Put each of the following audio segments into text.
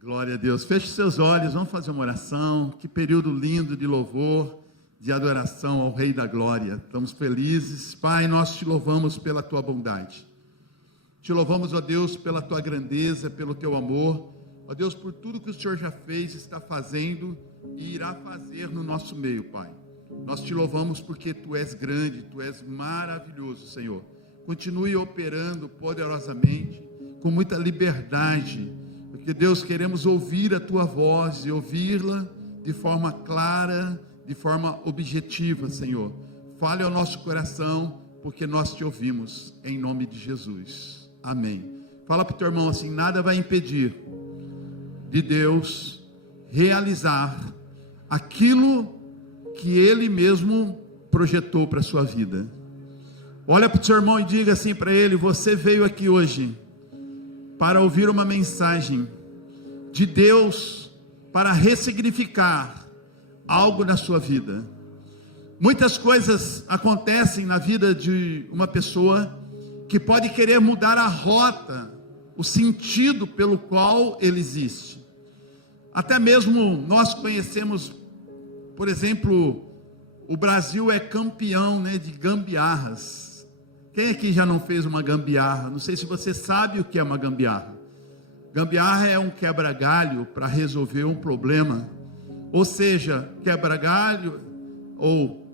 Glória a Deus. Feche seus olhos, vamos fazer uma oração. Que período lindo de louvor, de adoração ao Rei da Glória. Estamos felizes. Pai, nós te louvamos pela tua bondade. Te louvamos, ó Deus, pela tua grandeza, pelo teu amor. Ó Deus, por tudo que o Senhor já fez, está fazendo e irá fazer no nosso meio, Pai. Nós te louvamos porque tu és grande, tu és maravilhoso, Senhor. Continue operando poderosamente, com muita liberdade, porque, Deus, queremos ouvir a tua voz e ouvi-la de forma clara, de forma objetiva, Senhor. Fale ao nosso coração, porque nós te ouvimos, em nome de Jesus. Amém. Fala para o teu irmão assim: nada vai impedir de Deus realizar aquilo que Ele mesmo projetou para a sua vida. Olha para o seu irmão e diga assim para ele: você veio aqui hoje para ouvir uma mensagem de Deus para ressignificar algo na sua vida. Muitas coisas acontecem na vida de uma pessoa que pode querer mudar a rota, o sentido pelo qual ele existe. Até mesmo nós conhecemos, por exemplo, o Brasil é campeão, de gambiarras. Quem aqui já não fez uma gambiarra? Não sei se você sabe o que é uma gambiarra. Gambiarra é um quebra-galho para resolver um problema. Ou seja, quebra-galho ou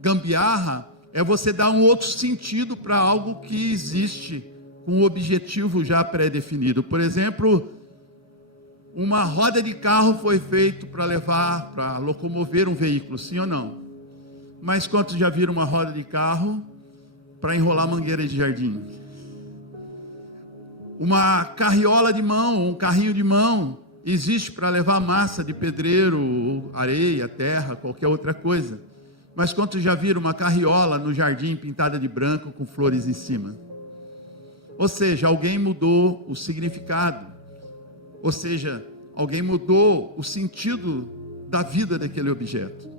gambiarra é você dar um outro sentido para algo que existe, com um objetivo já pré-definido. Por exemplo, uma roda de carro foi feita para locomover um veículo, sim ou não? Mas quantos já viram uma roda de carro para enrolar mangueira de jardim? Uma carriola de mão, um carrinho de mão, existe para levar massa de pedreiro, areia, terra, qualquer outra coisa. Mas quantos já viram uma carriola no jardim pintada de branco com flores em cima? Ou seja, alguém mudou o significado. Ou seja, alguém mudou o sentido da vida daquele objeto.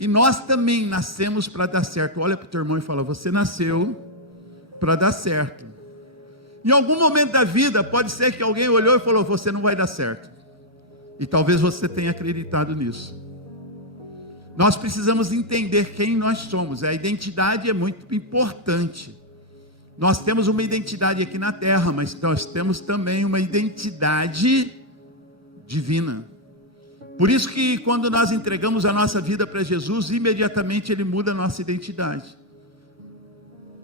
E nós também nascemos para dar certo. Olha para o teu irmão e fala: você nasceu para dar certo. Em algum momento da vida, pode ser que alguém olhou e falou: você não vai dar certo. E talvez você tenha acreditado nisso. Nós precisamos entender quem nós somos. A identidade é muito importante. Nós temos uma identidade aqui na terra, mas nós temos também uma identidade divina. Por isso que quando nós entregamos a nossa vida para Jesus, imediatamente Ele muda a nossa identidade.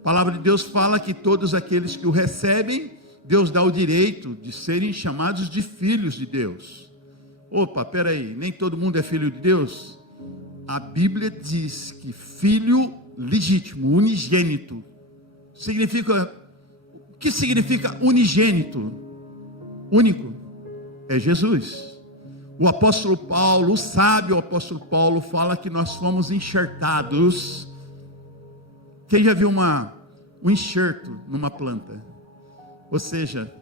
A palavra de Deus fala que todos aqueles que o recebem, Deus dá o direito de serem chamados de filhos de Deus. Opa, peraí, nem todo mundo é filho de Deus? A Bíblia diz que filho legítimo, unigênito, significa, o que significa unigênito? Único, é Jesus. O apóstolo Paulo, o sábio apóstolo Paulo, fala que nós fomos enxertados. Quem já viu um enxerto numa planta? Ou seja,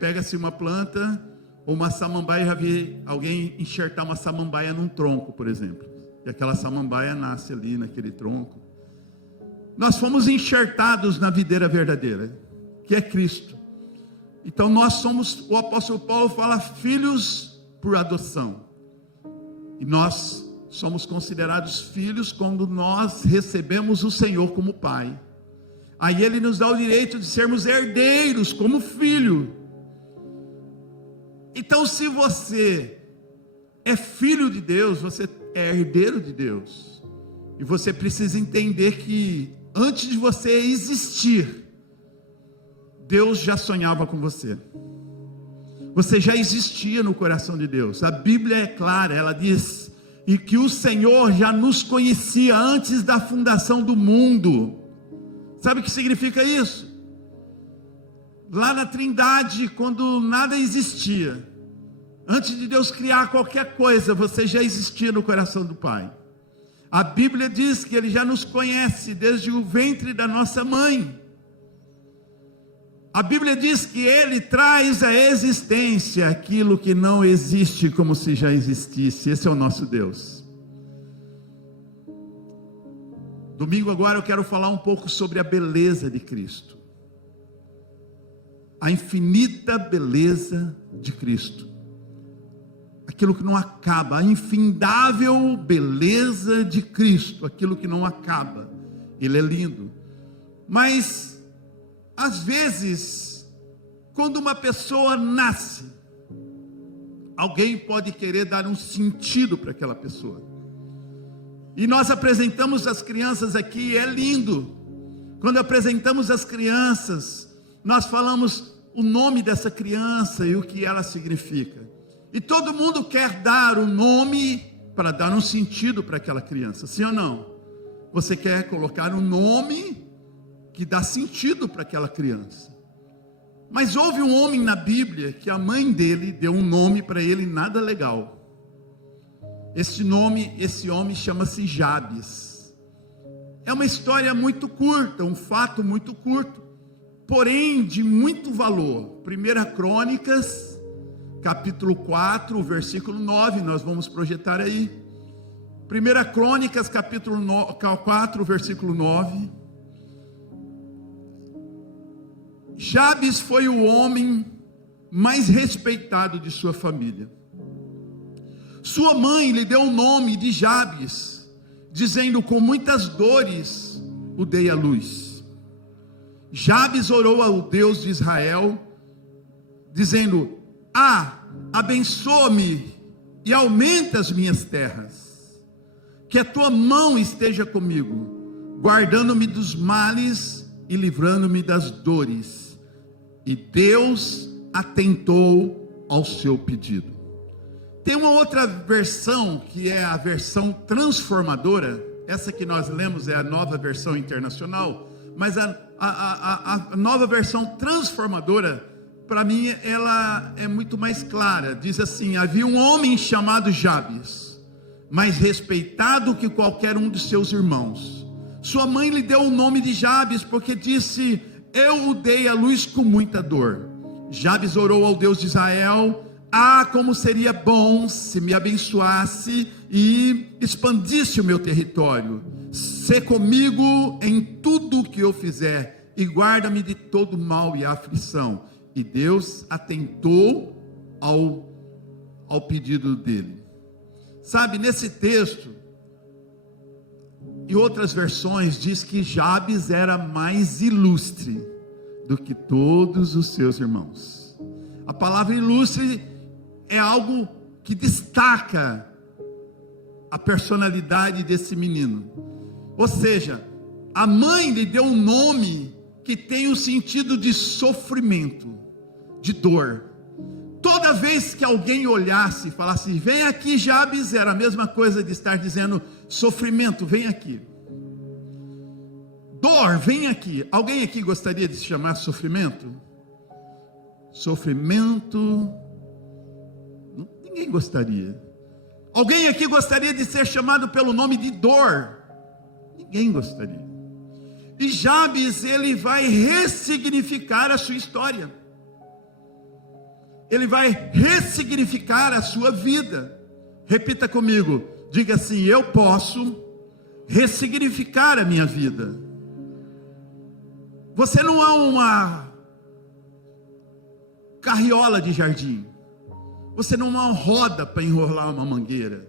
pega-se uma planta ou uma samambaia. Já vi alguém enxertar uma samambaia num tronco, por exemplo, e aquela samambaia nasce ali naquele tronco. Nós fomos enxertados na videira verdadeira, que é Cristo. Então nós somos, o apóstolo Paulo fala, filhos por adoção. E nós somos considerados filhos quando nós recebemos o Senhor como Pai. Aí Ele nos dá o direito de sermos herdeiros como filho. Então, se você é filho de Deus, você é herdeiro de Deus. E você precisa entender que antes de você existir, Deus já sonhava com você. Você já existia no coração de Deus. A Bíblia é clara, ela diz e que o Senhor já nos conhecia antes da fundação do mundo. Sabe o que significa isso? Lá na Trindade, quando nada existia, antes de Deus criar qualquer coisa, você já existia no coração do Pai. A Bíblia diz que Ele já nos conhece desde o ventre da nossa mãe. A Bíblia diz que Ele traz à existência aquilo que não existe como se já existisse. Esse é o nosso Deus. Domingo agora eu quero falar um pouco sobre a beleza de Cristo. a infinita beleza de Cristo. Aquilo que não acaba, a infindável beleza de Cristo, aquilo que não acaba. Ele é lindo. Mas, às vezes, quando uma pessoa nasce, alguém pode querer dar um sentido para aquela pessoa. E nós apresentamos as crianças aqui, é lindo. Quando apresentamos as crianças, nós falamos o nome dessa criança e o que ela significa. E todo mundo quer dar um nome para dar um sentido para aquela criança, sim ou não? Você quer colocar um nome que dá sentido para aquela criança. Mas houve um homem na Bíblia que a mãe dele deu um nome para ele nada legal. Esse homem chama-se Jabes. É uma história muito curta, um fato muito curto, porém de muito valor. 1 Crônicas, capítulo 4, versículo 9, nós vamos projetar aí. 1 Crônicas, capítulo 4, versículo 9. Jabes foi o homem mais respeitado de sua família. Sua mãe lhe deu o nome de Jabes, dizendo: com muitas dores o dei à luz. Jabes orou ao Deus de Israel, dizendo: abençoa-me e aumenta as minhas terras, que a tua mão esteja comigo, guardando-me dos males e livrando-me das dores. E Deus atentou ao seu pedido. Tem uma outra versão, que é a versão transformadora. Essa que nós lemos é a Nova Versão Internacional, mas a Nova Versão Transformadora, para mim, ela é muito mais clara. Diz assim: havia um homem chamado Jabes, mais respeitado que qualquer um de seus irmãos. Sua mãe lhe deu o nome de Jabes, porque disse: eu o dei à luz com muita dor. Jabes orou ao Deus de Israel: como seria bom se me abençoasse e expandisse o meu território. Sê comigo em tudo o que eu fizer, e guarda-me de todo mal e aflição. E Deus atentou ao pedido dele. Sabe, nesse texto, em outras versões, diz que Jabes era mais ilustre do que todos os seus irmãos. A palavra ilustre é algo que destaca a personalidade desse menino. Ou seja, a mãe lhe deu um nome que tem o sentido de sofrimento, de dor. Toda vez que alguém olhasse e falasse: vem aqui, Jabes, era a mesma coisa de estar dizendo: sofrimento, vem aqui. Dor, vem aqui. Alguém aqui gostaria de se chamar sofrimento? Sofrimento, ninguém gostaria. Alguém aqui gostaria de ser chamado pelo nome de dor? Ninguém gostaria. E Jabes, ele vai ressignificar a sua história. Ele vai ressignificar a sua vida. Repita comigo, diga assim: eu posso ressignificar a minha vida. Você não é uma carriola de jardim. Você não é uma roda para enrolar uma mangueira.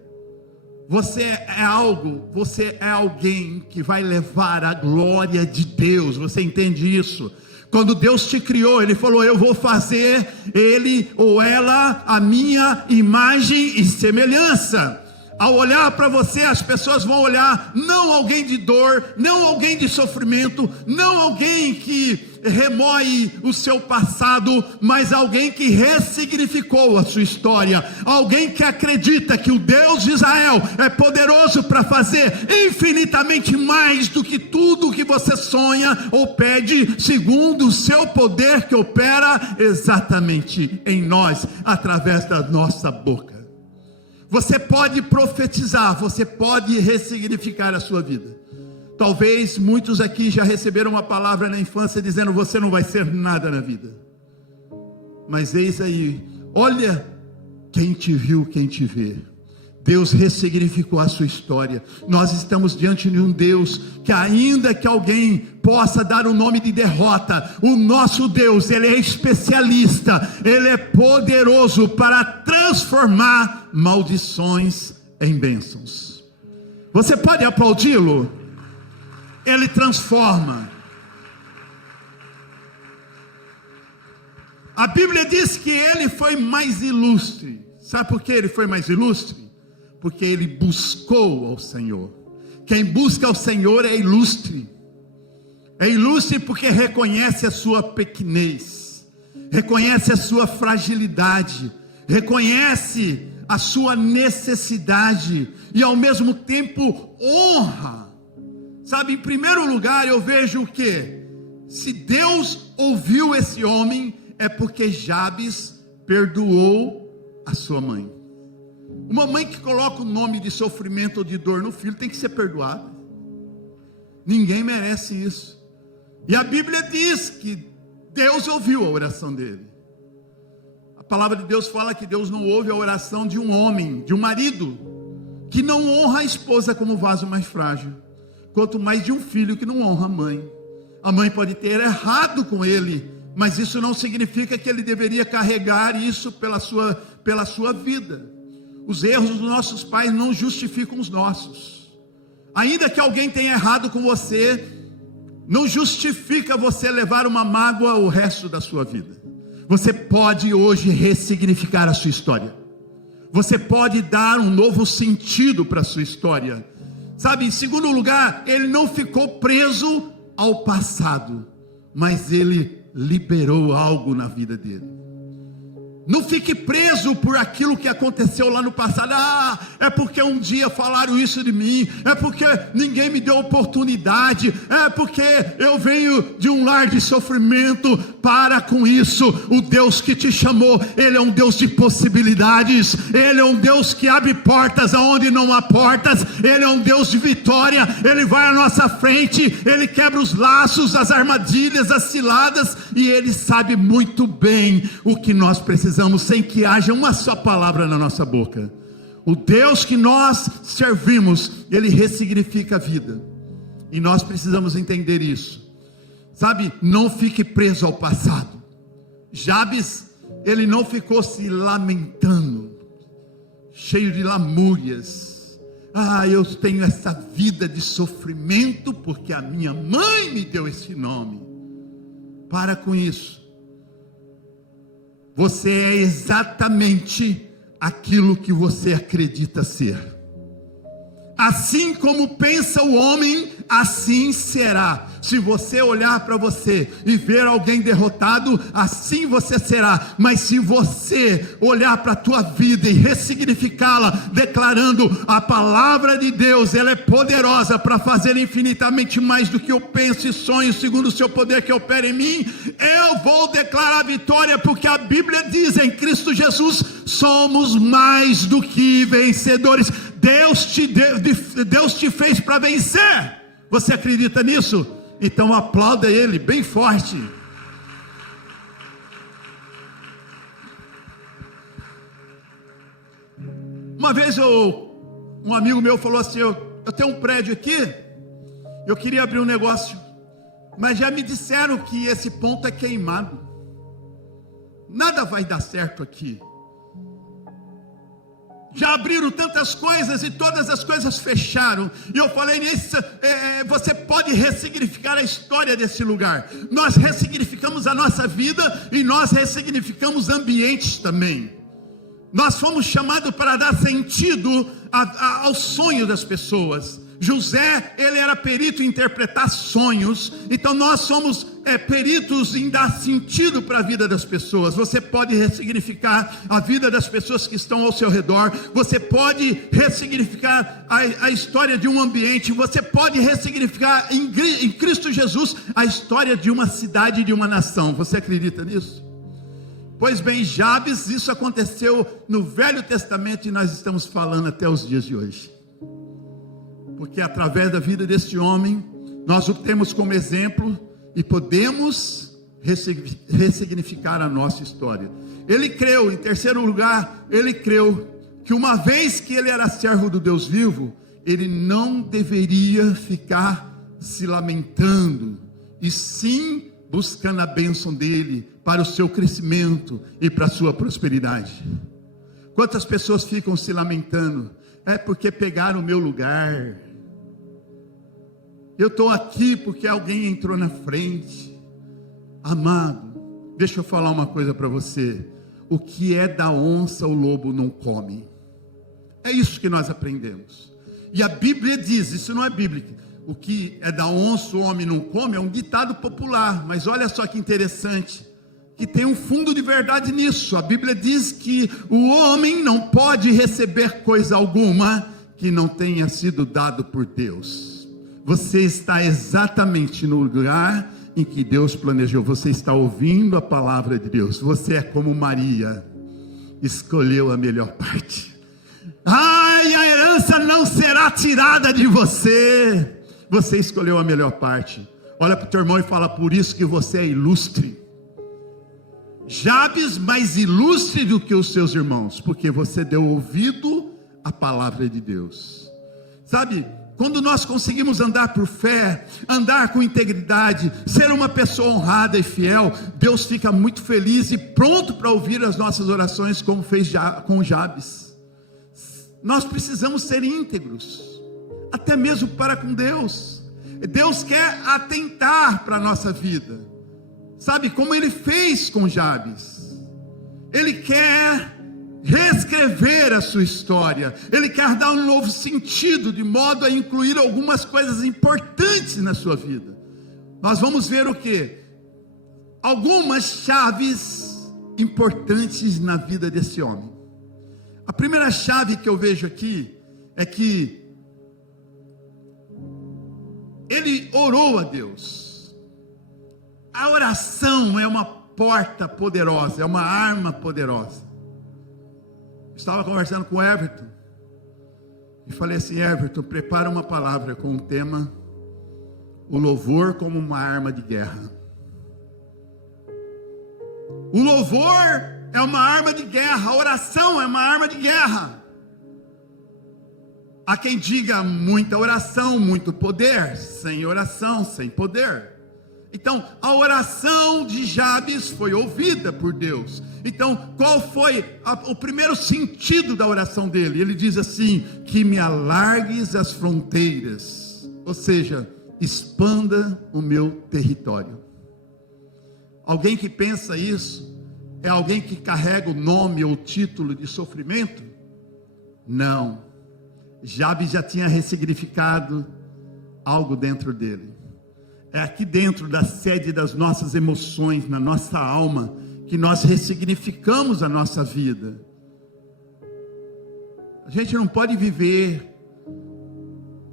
Você é alguém que vai levar a glória de Deus. Você entende isso? Quando Deus te criou, Ele falou: eu vou fazer ele ou ela a minha imagem e semelhança. Ao olhar para você, as pessoas vão olhar não alguém de dor, não alguém de sofrimento, não alguém que remoe o seu passado, mas alguém que ressignificou a sua história, alguém que acredita que o Deus de Israel é poderoso para fazer infinitamente mais do que tudo que você sonha ou pede, segundo o seu poder que opera exatamente em nós, através da nossa boca. Você pode profetizar, você pode ressignificar a sua vida. Talvez muitos aqui já receberam uma palavra na infância dizendo: você não vai ser nada na vida. Mas eis aí, olha quem te viu, quem te vê. Deus ressignificou a sua história. Nós estamos diante de um Deus que, ainda que alguém possa dar o nome de derrota, o nosso Deus, Ele é especialista, Ele é poderoso para transformar maldições em bênçãos. Você pode aplaudi-lo? Ele transforma. A Bíblia diz que ele foi mais ilustre. Sabe por que ele foi mais ilustre? Porque ele buscou ao Senhor. Quem busca ao Senhor é ilustre. É ilustre porque reconhece a sua pequenez, reconhece a sua fragilidade, reconhece a sua necessidade e ao mesmo tempo honra. Sabe, em primeiro lugar eu vejo o quê? Se Deus ouviu esse homem, é porque Jabes perdoou a sua mãe. Uma mãe que coloca o nome de sofrimento ou de dor no filho tem que ser perdoada. Ninguém merece isso. E a Bíblia diz que Deus ouviu a oração dele. A palavra de Deus fala que Deus não ouve a oração de um homem, de um marido, que não honra a esposa como vaso mais frágil, quanto mais de um filho que não honra a mãe. A mãe pode ter errado com ele, mas isso não significa que ele deveria carregar isso pela sua vida. Os erros dos nossos pais não justificam os nossos. Ainda que alguém tenha errado com você, não justifica você levar uma mágoa o resto da sua vida. Você pode hoje ressignificar a sua história. Você pode dar um novo sentido para a sua história. Sabe, em segundo lugar, ele não ficou preso ao passado, mas ele liberou algo na vida dele. Não fique preso por aquilo que aconteceu lá no passado. É porque um dia falaram isso de mim, é porque ninguém me deu oportunidade, é porque eu venho de um lar de sofrimento. Para com isso. O Deus que te chamou, Ele é um Deus de possibilidades, Ele é um Deus que abre portas aonde não há portas, Ele é um Deus de vitória, Ele vai à nossa frente, Ele quebra os laços, as armadilhas, as ciladas, e Ele sabe muito bem o que nós precisamos, sem que haja uma só palavra na nossa boca. O Deus que nós servimos, Ele ressignifica a vida, e nós precisamos entender isso. Sabe, não fique preso ao passado. Jabes, ele não ficou se lamentando, cheio de lamúrias. Eu tenho essa vida de sofrimento porque a minha mãe me deu esse nome. Para com isso. Você é exatamente aquilo que você acredita ser. Assim como pensa o homem, assim será. Se você olhar para você e ver alguém derrotado, assim você será. Mas se você olhar para a tua vida e ressignificá-la, declarando a palavra de Deus, ela é poderosa para fazer infinitamente mais do que eu penso e sonho, segundo o seu poder que opera em mim, eu vou declarar vitória, porque a Bíblia diz: em Cristo Jesus somos mais do que vencedores. Deus te fez para vencer. Você acredita nisso? Então aplauda Ele bem forte. Uma vez um amigo meu falou assim: eu tenho um prédio aqui, eu queria abrir um negócio, mas já me disseram que esse ponto é queimado, nada vai dar certo aqui. Já abriram tantas coisas e todas as coisas fecharam. E eu falei nisso, você pode ressignificar a história desse lugar. Nós ressignificamos a nossa vida e nós ressignificamos ambientes também. Nós fomos chamados para dar sentido ao sonho das pessoas. José, ele era perito em interpretar sonhos. Então nós somos peritos em dar sentido para a vida das pessoas. Você pode ressignificar a vida das pessoas que estão ao seu redor. Você pode ressignificar a história de um ambiente. Você pode ressignificar em Cristo Jesus a história de uma cidade e de uma nação. Você acredita nisso? Pois bem, Jabes, isso aconteceu no Velho Testamento e nós estamos falando até os dias de hoje. Porque através da vida deste homem, nós o temos como exemplo e podemos ressignificar a nossa história. Ele creu, em terceiro lugar, ele creu que uma vez que ele era servo do Deus vivo, ele não deveria ficar se lamentando, e sim buscando a bênção dele para o seu crescimento e para a sua prosperidade. Quantas pessoas ficam se lamentando? É porque pegaram o meu lugar, eu estou aqui porque alguém entrou na frente. Amado, deixa eu falar uma coisa para você: o que é da onça o lobo não come. É isso que nós aprendemos. E a Bíblia diz, isso não é bíblico, o que é da onça o homem não come, é um ditado popular, mas olha só que interessante, que tem um fundo de verdade nisso. A Bíblia diz que o homem não pode receber coisa alguma que não tenha sido dado por Deus. Você está exatamente no lugar em que Deus planejou. Você está ouvindo a palavra de Deus. Você é como Maria, escolheu a melhor parte. Ai, a herança não será tirada de você. Você escolheu a melhor parte. Olha para o teu irmão e fala: por isso que você é ilustre. Jabes mais ilustre do que os seus irmãos, porque você deu ouvido à palavra de Deus. Sabe, quando nós conseguimos andar por fé, andar com integridade, ser uma pessoa honrada e fiel, Deus fica muito feliz e pronto para ouvir as nossas orações, como fez com Jabes. Nós precisamos ser íntegros, até mesmo para com Deus. Deus quer atentar para a nossa vida, sabe, como Ele fez com Jabes. Ele quer reescrever a sua história, Ele quer dar um novo sentido, de modo a incluir algumas coisas importantes na sua vida. Nós vamos ver o que? Algumas chaves importantes na vida desse homem. A primeira chave que eu vejo aqui é que ele orou a Deus. A oração é uma porta poderosa, é uma arma poderosa. Estava conversando com o Everton e falei assim: Everton, prepara uma palavra com o tema o louvor como uma arma de guerra. O louvor é uma arma de guerra, a oração é uma arma de guerra. Há quem diga: muita oração, muito poder; sem oração, sem poder. Então, a oração de Jabes foi ouvida por Deus. Então, qual foi o primeiro sentido da oração dele? Ele diz assim: que me alargues as fronteiras, ou seja, expanda o meu território. Alguém que pensa isso é alguém que carrega o nome ou título de sofrimento? Não. Jabes já tinha ressignificado algo dentro dele. É aqui dentro da sede das nossas emoções, na nossa alma, que nós ressignificamos a nossa vida. A gente não pode viver,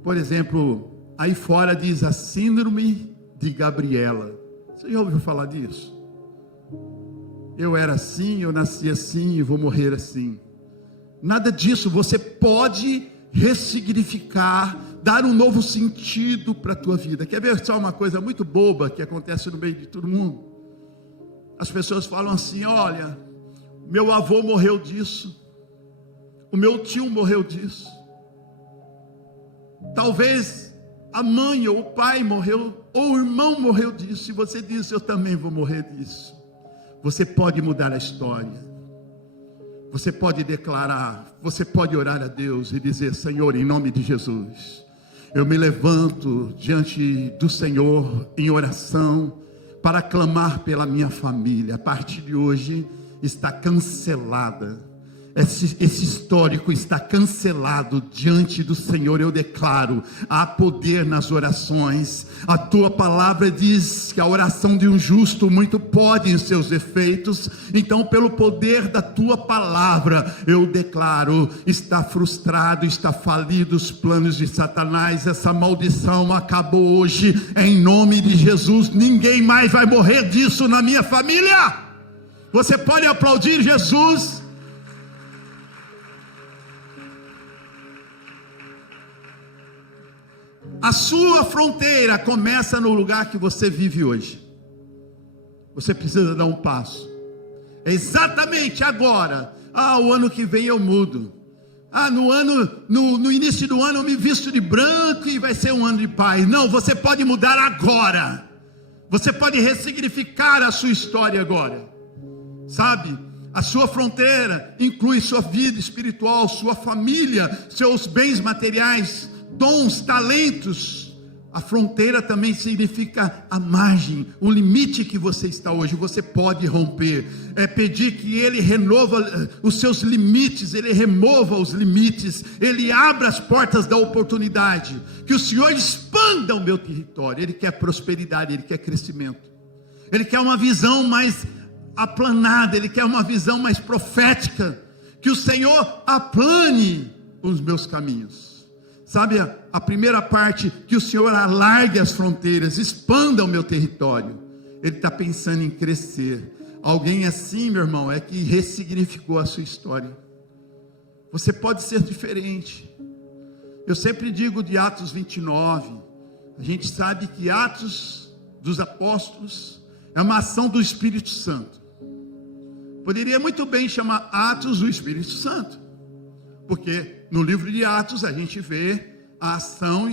por exemplo, aí fora diz a síndrome de Gabriela. Você já ouviu falar disso? Eu era assim, eu nasci assim e vou morrer assim. Nada disso. Você pode ressignificar, dar um novo sentido para a tua vida. Quer ver só uma coisa muito boba que acontece no meio de todo mundo? As pessoas falam assim: olha, meu avô morreu disso, o meu tio morreu disso, talvez a mãe ou o pai morreu, ou o irmão morreu disso, e você diz: eu também vou morrer disso. Você pode mudar a história. Você pode declarar, você pode orar a Deus e dizer: Senhor, em nome de Jesus, eu me levanto diante do Senhor em oração para clamar pela minha família. A partir de hoje está cancelada. Esse histórico está cancelado diante do Senhor. Eu declaro: há poder nas orações. A tua palavra diz que a oração de um justo muito pode em seus efeitos. Então, pelo poder da tua palavra, eu declaro: está frustrado, está falido os planos de Satanás. Essa maldição acabou hoje, em nome de Jesus. Ninguém mais vai morrer disso na minha família. Você pode aplaudir Jesus? A sua fronteira começa no lugar que você vive hoje. Você precisa dar um passo. É exatamente agora. O ano que vem eu mudo. no início do ano eu me visto de branco e vai ser um ano de paz. Não, você pode mudar agora. Você pode ressignificar a sua história agora. Sabe? A sua fronteira inclui sua vida espiritual, sua família, seus bens materiais, dons, talentos. A fronteira também significa a margem, o limite que você está hoje. Você pode romper. É pedir que Ele renova os seus limites, Ele remova os limites, Ele abra as portas da oportunidade, que o Senhor expanda o meu território. Ele quer prosperidade, Ele quer crescimento, Ele quer uma visão mais aplanada, Ele quer uma visão mais profética, que o Senhor aplane os meus caminhos. Sabe, a primeira parte, que o Senhor alargue as fronteiras, expanda o meu território. Ele está pensando em crescer. Alguém assim, meu irmão, é que ressignificou a sua história. Você pode ser diferente. Eu sempre digo de Atos 29, a gente sabe que Atos dos Apóstolos é uma ação do Espírito Santo. Poderia muito bem chamar Atos do Espírito Santo, porque no livro de Atos a gente vê a ação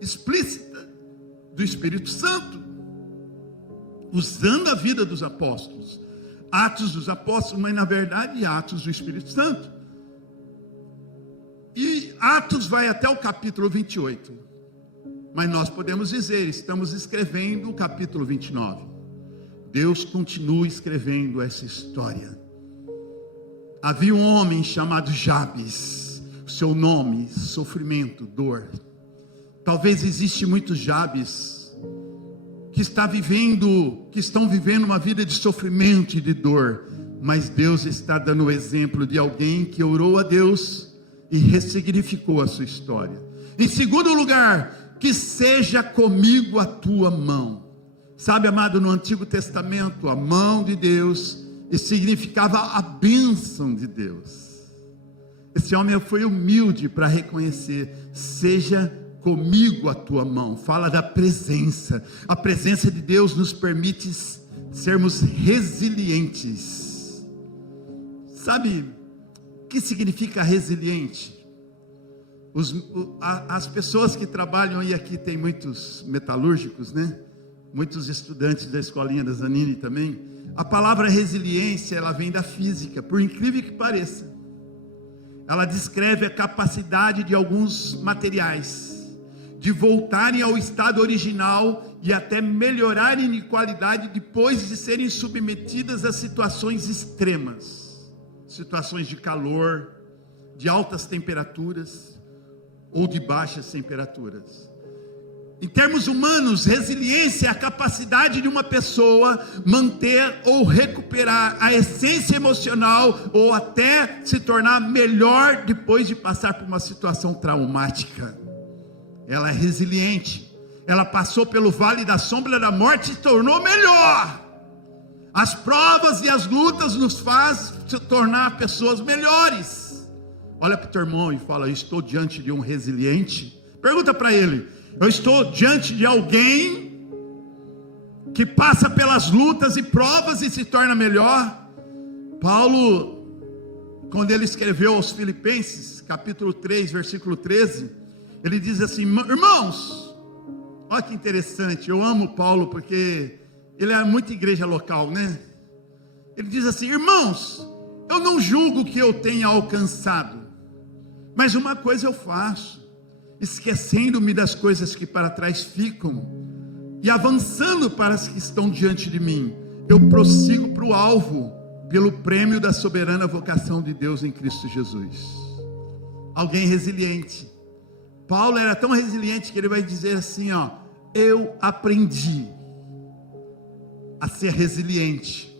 explícita do Espírito Santo, usando a vida dos apóstolos. Atos dos Apóstolos, mas na verdade Atos do Espírito Santo. E Atos vai até o capítulo 28, mas nós podemos dizer, estamos escrevendo o capítulo 29. Deus continua escrevendo essa história. Havia um homem chamado Jabes, seu nome, sofrimento, dor. Talvez existe muitos Jabes que estão vivendo uma vida de sofrimento e de dor, mas Deus está dando o exemplo de alguém que orou a Deus e ressignificou a sua história. Em segundo lugar, que seja comigo a tua mão. Sabe, amado, no Antigo Testamento, a mão de Deus significava a bênção de Deus. Esse homem foi humilde para reconhecer: seja comigo a tua mão. Fala da presença. A presença de Deus nos permite sermos resilientes. Sabe o que significa resiliente? As pessoas que trabalham, e aqui tem muitos metalúrgicos, né? Muitos estudantes da escolinha da Zanini também. A palavra resiliência, ela vem da física, por incrível que pareça. Ela descreve a capacidade de alguns materiais de voltarem ao estado original e até melhorarem de qualidade depois de serem submetidas a situações extremas, situações de calor, de altas temperaturas ou de baixas temperaturas. Em termos humanos, resiliência é a capacidade de uma pessoa manter ou recuperar a essência emocional ou até se tornar melhor depois de passar por uma situação traumática. Ela é resiliente. Ela passou pelo vale da sombra da morte e se tornou melhor. As provas e as lutas nos fazem se tornar pessoas melhores. Olha para o teu irmão e fala: eu estou diante de um resiliente. Pergunta para ele: eu estou diante de alguém que passa pelas lutas e provas e se torna melhor? Paulo, quando ele escreveu aos Filipenses, capítulo 3, versículo 13, ele diz assim: irmãos, olha que interessante, eu amo Paulo porque ele é muito igreja local, né? Ele diz assim: irmãos, eu não julgo que eu tenha alcançado, mas uma coisa eu faço, esquecendo-me das coisas que para trás ficam e avançando para as que estão diante de mim, eu prossigo para o alvo, pelo prêmio da soberana vocação de Deus em Cristo Jesus. Alguém resiliente. Paulo era tão resiliente que ele vai dizer assim, ó: eu aprendi a ser resiliente,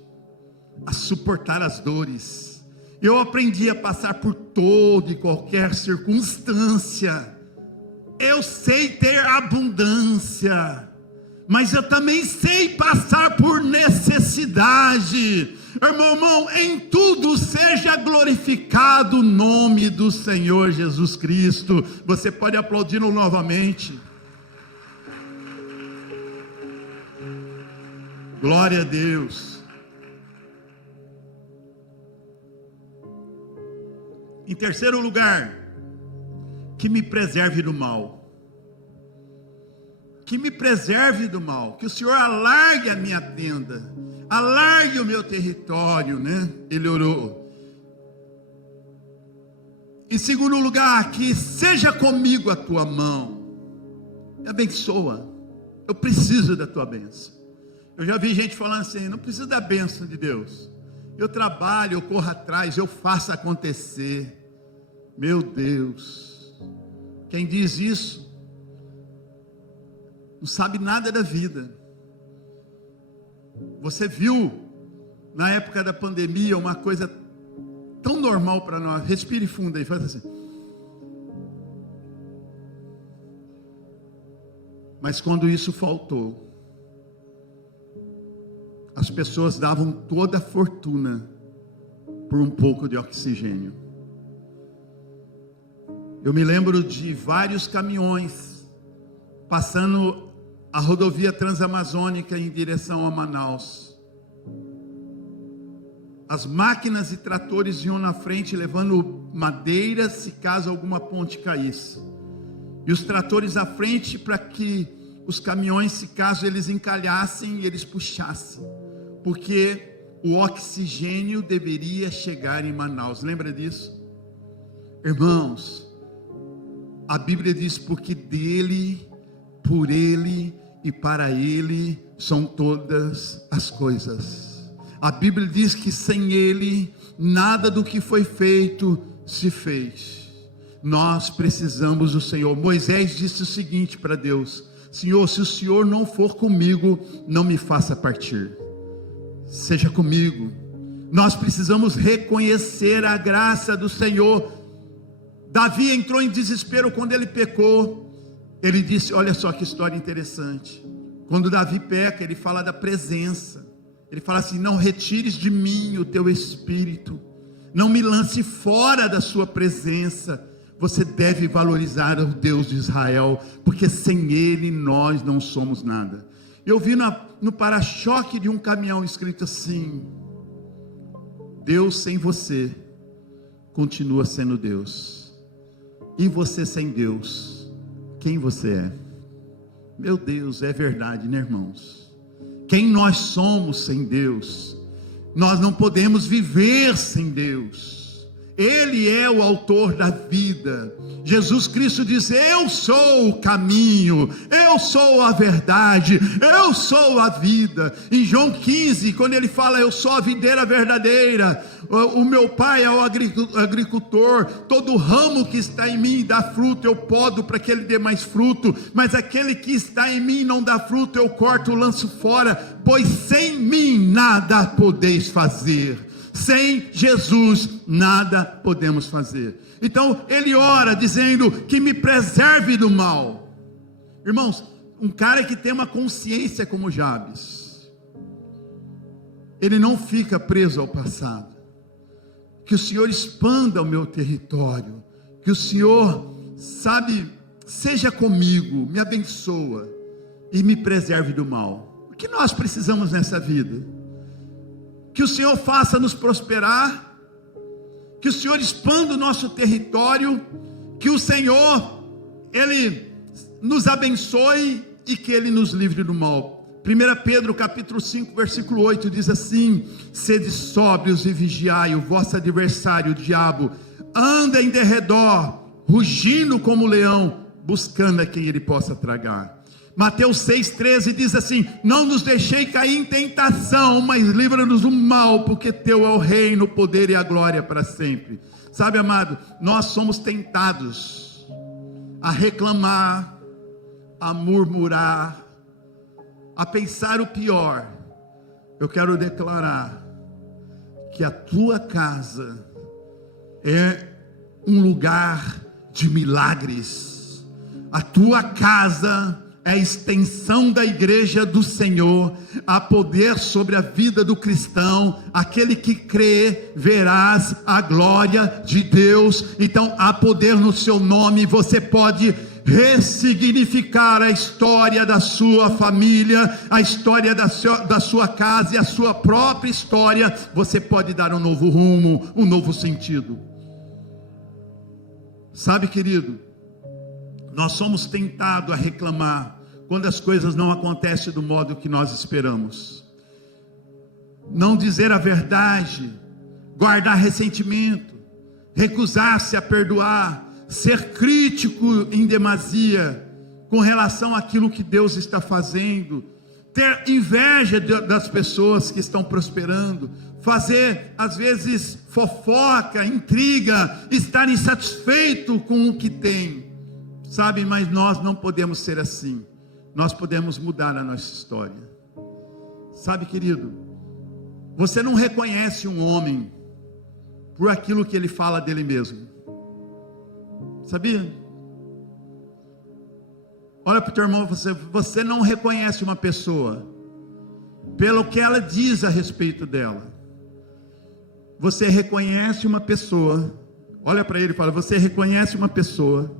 a suportar as dores. Eu aprendi a passar por toda e qualquer circunstância. Eu sei ter abundância, mas eu também sei passar por necessidade. Irmão, em tudo seja glorificado o nome do Senhor Jesus Cristo. Você pode aplaudi-lo novamente. Glória a Deus. Em terceiro lugar, que me preserve do mal. Que me preserve do mal. Que o Senhor alargue a minha tenda, alargue o meu território, né? Ele orou. Em segundo lugar, que seja comigo a tua mão. Me abençoa. Eu preciso da tua bênção. Eu já vi gente falando assim: não preciso da bênção de Deus. Eu trabalho, eu corro atrás, eu faço acontecer. Meu Deus. Quem diz isso não sabe nada da vida. Você viu na época da pandemia uma coisa tão normal para nós. Respire fundo aí, faz assim. Mas quando isso faltou, as pessoas davam toda a fortuna por um pouco de oxigênio. Eu me lembro de vários caminhões passando a rodovia transamazônica em direção a Manaus. As máquinas e tratores iam na frente levando madeira se caso alguma ponte caísse. E os tratores à frente para que os caminhões, se caso eles encalhassem, eles puxassem. Porque o oxigênio deveria chegar em Manaus. Lembra disso? Irmãos, a Bíblia diz: porque dele, por ele e para ele são todas as coisas. A Bíblia diz que sem ele, nada do que foi feito se fez. Nós precisamos do Senhor. Moisés disse o seguinte para Deus: Senhor, se o Senhor não for comigo, não me faça partir. Seja comigo. Nós precisamos reconhecer a graça do Senhor. Davi entrou em desespero quando ele pecou. Ele disse, olha só que história interessante. Quando Davi peca, ele fala da presença. Ele fala assim: não retires de mim o teu espírito, não me lance fora da sua presença. Você deve valorizar o Deus de Israel, porque sem ele nós não somos nada. Eu vi no para-choque de um caminhão escrito assim: Deus sem você continua sendo Deus, e você sem Deus, quem você é? Meu Deus, é verdade, né, irmãos? Quem nós somos sem Deus? Nós não podemos viver sem Deus. Ele é o autor da vida. Jesus Cristo diz: eu sou o caminho, eu sou a verdade, eu sou a vida. Em João 15, quando ele fala: eu sou a videira verdadeira, o meu pai é o agricultor, todo ramo que está em mim dá fruto, eu podo para que ele dê mais fruto, mas aquele que está em mim não dá fruto, eu corto, lanço fora, pois sem mim nada podeis fazer. Sem Jesus nada podemos fazer. Então ele ora dizendo: que me preserve do mal. Irmãos, um cara que tem uma consciência como Jabes, ele não fica preso ao passado. Que o Senhor expanda o meu território, que o Senhor, seja comigo, me abençoa e me preserve do mal. O que nós precisamos nessa vida? Que o Senhor faça nos prosperar, que o Senhor expanda o nosso território, que o Senhor, Ele nos abençoe e que Ele nos livre do mal. 1 Pedro capítulo 5 versículo 8 diz assim: sede sóbrios e vigiai, o vosso adversário, o diabo, anda em derredor, rugindo como leão, buscando a quem ele possa tragar. Mateus 6,13 diz assim: não nos deixei cair em tentação, mas livra-nos do mal, porque teu é o reino, o poder e a glória para sempre. Sabe, amado, nós somos tentados a reclamar, a murmurar, a pensar o pior. Eu quero declarar que a tua casa é um lugar de milagres. A tua casa é a extensão da igreja do Senhor. Há poder sobre a vida do cristão. Aquele que crê, verás a glória de Deus. Então há poder no seu nome. Você pode ressignificar a história da sua família, a história da sua casa e a sua própria história. Você pode dar um novo rumo, um novo sentido. Sabe, querido, nós somos tentados a reclamar quando as coisas não acontecem do modo que nós esperamos. Não dizer a verdade, guardar ressentimento, recusar-se a perdoar, ser crítico em demasia com relação àquilo que Deus está fazendo, ter inveja das pessoas que estão prosperando, fazer às vezes fofoca, intriga, estar insatisfeito com o que tem, sabe? Mas nós não podemos ser assim. Nós podemos mudar a nossa história. Sabe, querido, você não reconhece um homem por aquilo que ele fala dele mesmo, sabia? Olha para o teu irmão, você não reconhece uma pessoa pelo que ela diz a respeito dela. Você reconhece uma pessoa, olha para ele e fala, você reconhece uma pessoa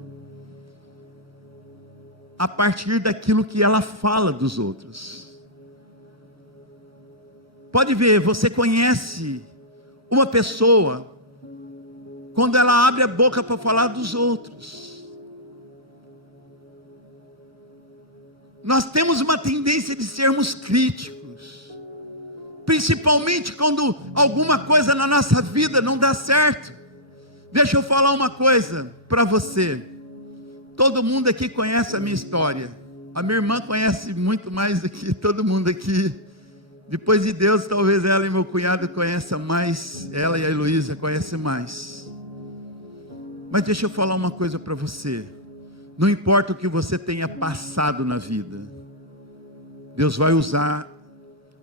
a partir daquilo que ela fala dos outros. Pode ver, você conhece uma pessoa quando ela abre a boca para falar dos outros. Nós temos uma tendência de sermos críticos, principalmente quando alguma coisa na nossa vida não dá certo. Deixa eu falar uma coisa para você. Todo mundo aqui conhece a minha história. A minha irmã conhece muito mais do que todo mundo aqui. Depois de Deus, talvez ela e meu cunhado conheçam mais. Ela e a Heloísa conhecem mais. Mas deixa eu falar uma coisa para você. Não importa o que você tenha passado na vida, Deus vai usar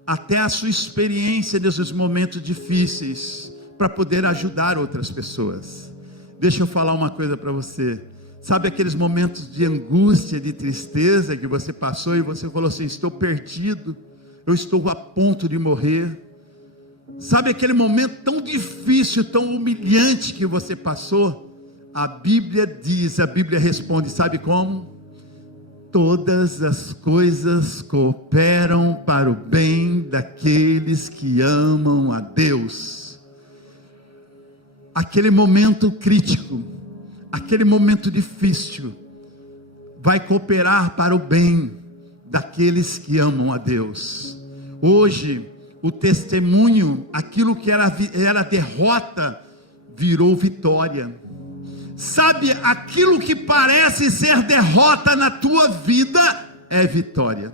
até a sua experiência nesses momentos difíceis para poder ajudar outras pessoas. Deixa eu falar uma coisa para você. Sabe aqueles momentos de angústia, de tristeza que você passou e você falou assim, estou perdido, eu estou a ponto de morrer. Sabe aquele momento tão difícil, tão humilhante que você passou? A Bíblia diz, a Bíblia responde, sabe como? Todas as coisas cooperam para o bem daqueles que amam a Deus. Aquele momento crítico, aquele momento difícil, vai cooperar para o bem daqueles que amam a Deus. Hoje, o testemunho, aquilo que era derrota, virou vitória. Sabe, aquilo que parece ser derrota na tua vida, é vitória.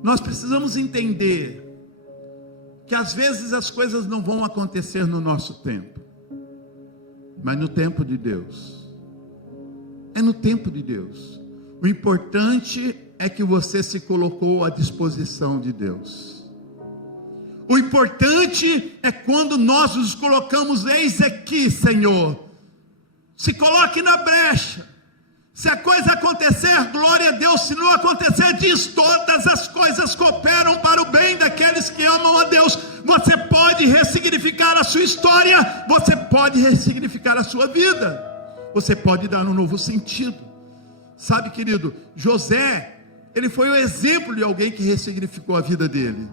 Nós precisamos entender, que às vezes as coisas não vão acontecer no nosso tempo, mas no tempo de Deus. É no tempo de Deus. O importante é que você se colocou à disposição de Deus. O importante é quando nós nos colocamos, eis aqui, Senhor. Se coloque na brecha. Se a coisa acontecer, glória a Deus. Se não acontecer, diz, todas as coisas cooperam para o bem daqueles que amam a Deus. Você pode ressignificar a sua história, você pode ressignificar a sua vida, você pode dar um novo sentido. Sabe, querido, José, ele foi o exemplo de alguém que ressignificou a vida dele.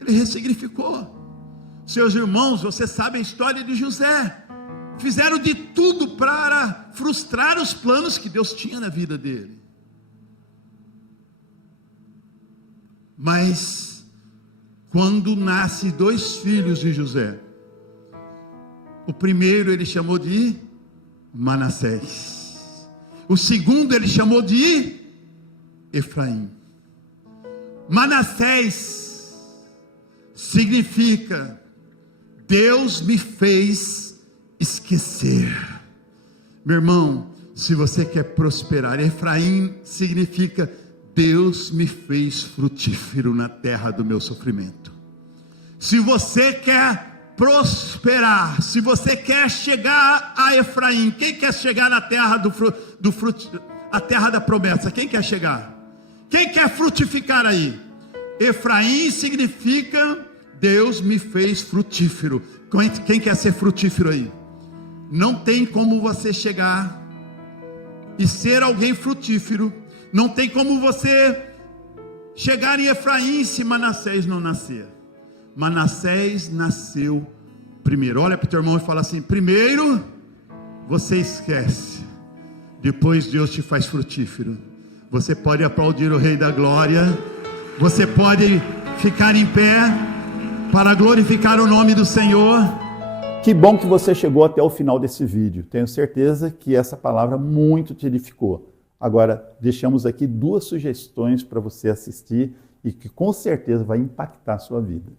Ele ressignificou. Seus irmãos, você sabe a história de José, fizeram de tudo para frustrar os planos que Deus tinha na vida dele. Mas quando nasce 2 filhos de José, o primeiro ele chamou de Manassés, o segundo ele chamou de Efraim. Manassés significa, Deus me fez esquecer. Meu irmão, se você quer prosperar, Efraim significa, Deus me fez frutífero na terra do meu sofrimento. Se você quer prosperar, se você quer chegar a Efraim, quem quer chegar na terra a terra da promessa? Quem quer chegar? Quem quer frutificar aí? Efraim significa, Deus me fez frutífero. Quem quer ser frutífero aí? Não tem como você chegar e ser alguém frutífero. Não tem como você chegar em Efraim se Manassés não nascer. Manassés nasceu primeiro. Olha para o teu irmão e fala assim: primeiro você esquece, depois Deus te faz frutífero. Você pode aplaudir o Rei da Glória, você pode ficar em pé para glorificar o nome do Senhor. Que bom que você chegou até o final desse vídeo. Tenho certeza que essa palavra muito te edificou. Agora, deixamos aqui 2 sugestões para você assistir e que com certeza vai impactar a sua vida.